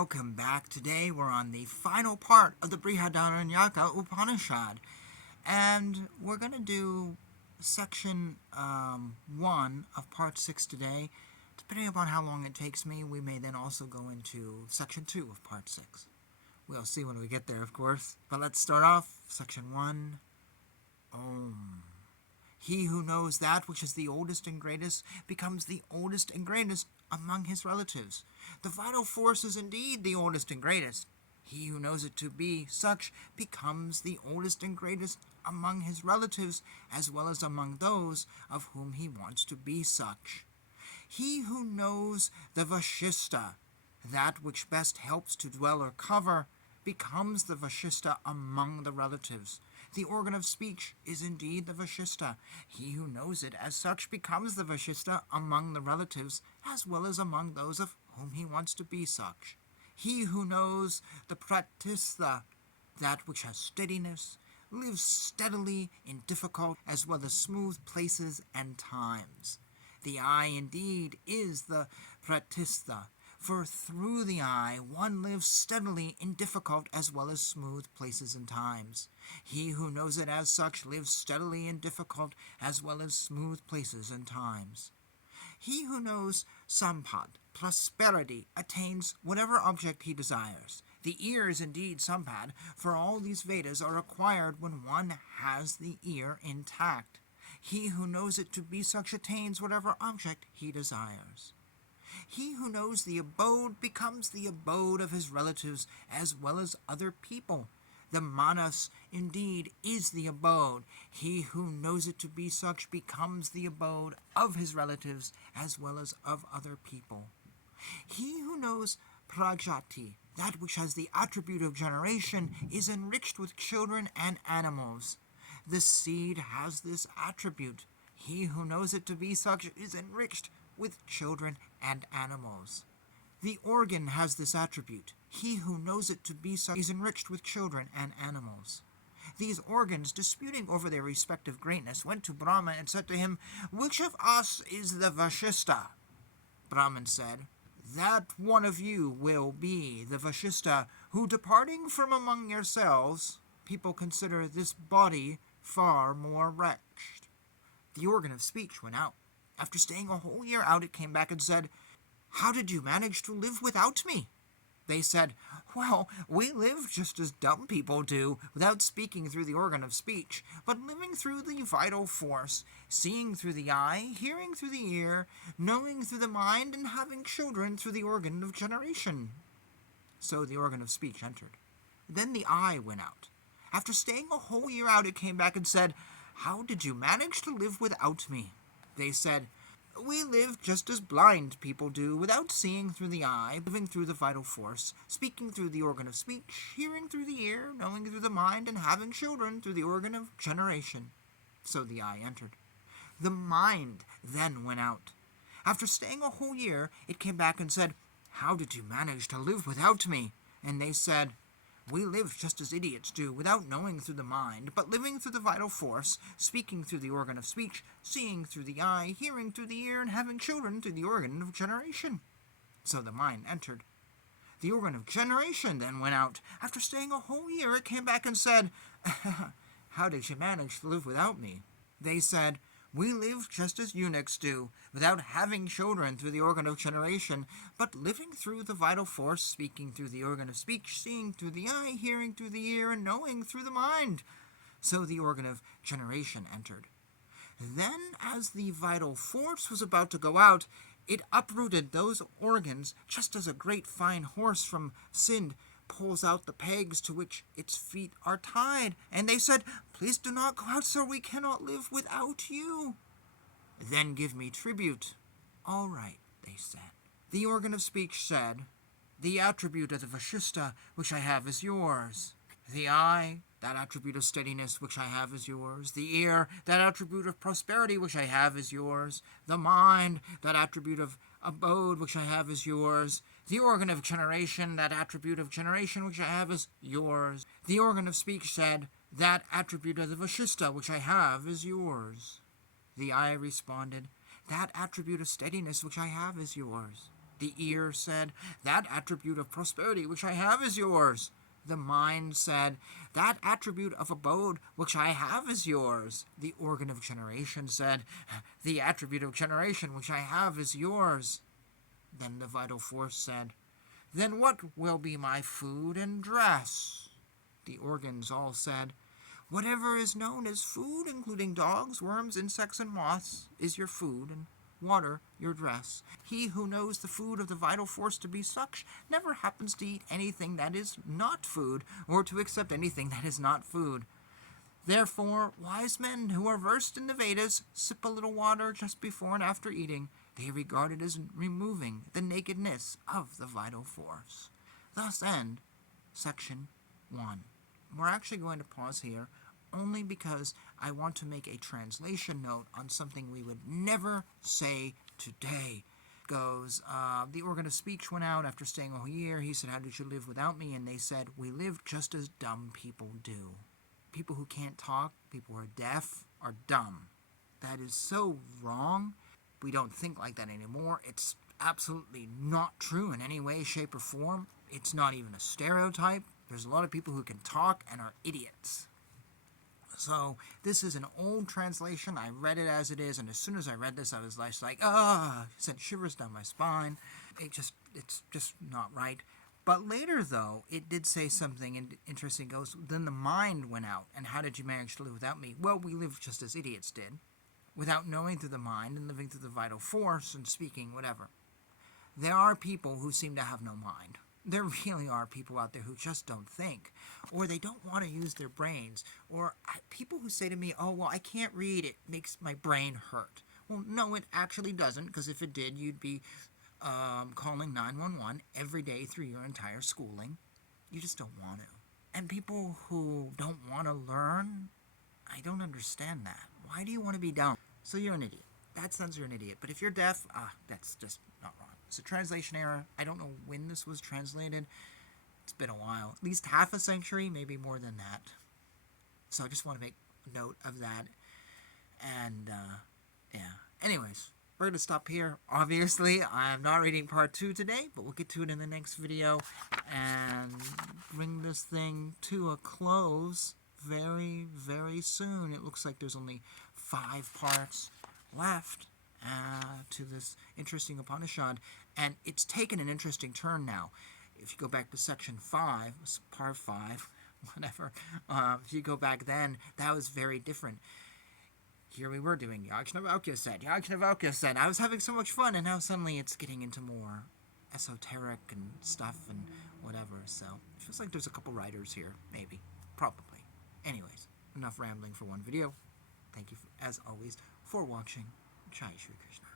Welcome back. Today we're on the final part of the Brihadaranyaka Upanishad, and we're going to do section 1 of part 6 today. Depending upon how long it takes me, we may then also go into section 2 of part 6. We'll see when we get there, of course. But let's start off. Section 1. Om. He who knows that which is the oldest and greatest becomes the oldest and greatest among his relatives. The vital force is indeed the oldest and greatest. He who knows it to be such becomes the oldest and greatest among his relatives, as well as among those of whom he wants to be such. He who knows the Vashishta, that which best helps to dwell or cover, becomes the Vashishta among the relatives. The organ of speech is indeed the Vashishta. He who knows it as such becomes the Vashishta among the relatives, as well as among those of whom he wants to be such. He who knows the Pratistha, that which has steadiness, lives steadily in difficult as well as smooth places and times. The eye indeed is the Pratistha, for through the eye one lives steadily in difficult as well as smooth places and times. He who knows it as such lives steadily in difficult as well as smooth places and times. He who knows sampad, prosperity, attains whatever object he desires. The ear is indeed sampad, for all these Vedas are acquired when one has the ear intact. He who knows it to be such attains whatever object he desires. He who knows the abode becomes the abode of his relatives as well as other people. The manas indeed is the abode. He who knows it to be such becomes the abode of his relatives as well as of other people. He who knows prajati, that which has the attribute of generation, is enriched with children and animals. The seed has this attribute. He who knows it to be such is enriched with children and animals. The organ has this attribute. He who knows it to be such is enriched with children and animals. These organs, disputing over their respective greatness, went to Brahma and said to him, "Which of us is the Vashishta?" Brahman said, "That one of you will be the Vashishta, who, departing from among yourselves, people consider this body far more wretched." The organ of speech went out. After staying a whole year out, it came back and said, "How did you manage to live without me?" They said, "Well, we live just as dumb people do, without speaking through the organ of speech, but living through the vital force, seeing through the eye, hearing through the ear, knowing through the mind, and having children through the organ of generation." So the organ of speech entered. Then the eye went out. After staying a whole year out, it came back and said, "How did you manage to live without me?" They said, "We live just as blind people do, without seeing through the eye, living through the vital force, speaking through the organ of speech, hearing through the ear, knowing through the mind, and having children through the organ of generation." So the eye entered. The mind then went out. After staying a whole year, it came back and said, "How did you manage to live without me?" And they said, "We live just as idiots do, without knowing through the mind, but living through the vital force, speaking through the organ of speech, seeing through the eye, hearing through the ear, and having children through the organ of generation." So the mind entered. The organ of generation then went out. After staying a whole year, it came back and said, "How did you manage to live without me?" They said, "We live just as eunuchs do, without having children through the organ of generation, but living through the vital force, speaking through the organ of speech, seeing through the eye, hearing through the ear, and knowing through the mind." So the organ of generation entered. Then, as the vital force was about to go out, it uprooted those organs, just as a great fine horse from Sind pulls out the pegs to which its feet are tied. And they said, "Please do not go out, sir, we cannot live without you." "Then give me tribute." "All right," they said. The organ of speech said, "The attribute of the Vashishta which I have is yours. The eye, that attribute of steadiness which I have is yours. The ear, that attribute of prosperity which I have is yours. The mind, that attribute of abode which I have is yours. The organ of generation, that attribute of generation which I have is yours." The organ of speech said, "That attribute of the Vashishta which I have is yours." The eye responded, "That attribute of steadiness which I have is yours." The ear said, "That attribute of prosperity which I have is yours." The mind said, "That attribute of abode which I have is yours." The organ of generation said, "The attribute of generation which I have is yours." Then the vital force said, "Then what will be my food and dress?" The organs all said, "Whatever is known as food, including dogs, worms, insects, and moths, is your food, and water your dress. He who knows the food of the vital force to be such never happens to eat anything that is not food, or to accept anything that is not food. Therefore, wise men who are versed in the Vedas sip a little water just before and after eating. They regard it as removing the nakedness of the vital force." Thus end section 1. We're actually going to pause here only because I want to make a translation note on something we would never say today. Goes, the organ of speech went out after staying a whole year. He said, "How did you live without me?" And they said, "We live just as dumb people do." People who can't talk, people who are deaf, are dumb. That is so wrong. We don't think like that anymore. It's absolutely not true in any way, shape, or form. It's not even a stereotype. There's a lot of people who can talk and are idiots. So this is an old translation. I read it as it is, and as soon as I read this, I was like, sent shivers down my spine. It's just not right. But later, though, it did say something interesting. It goes, "Then the mind went out, and how did you manage to live without me?" Well, we lived just as idiots did, without knowing through the mind and living through the vital force and speaking, whatever. There are people who seem to have no mind. There really are people out there who just don't think, or they don't want to use their brains, or people who say to me, "Oh, well, I can't read, it makes my brain hurt." Well, no, it actually doesn't, because if it did, you'd be calling 911 every day through your entire schooling. You just don't want to. And people who don't want to learn, I don't understand that. Why do you want to be dumb? So you're an idiot. That sense you're an idiot. But if you're deaf, that's just not wrong. It's a translation error. I don't know when this was translated. It's been a while. At least half a century, maybe more than that. So I just want to make note of that. And, yeah. Anyways, we're going to stop here. Obviously, I'm not reading part 2 today, but we'll get to it in the next video and bring this thing to a close very, very soon. It looks like there's only 5 parts left to this interesting Upanishad, and it's taken an interesting turn now. If you go back to section 5, part 5, whatever, if you go back then, that was very different. Here we were doing Yajnavalkya said. I was having so much fun, and now suddenly it's getting into more esoteric and stuff and whatever, so it feels like there's a couple writers here, maybe, probably. Anyways, enough rambling for one video. Thank you, as always, for watching. Jai Shri Krishna.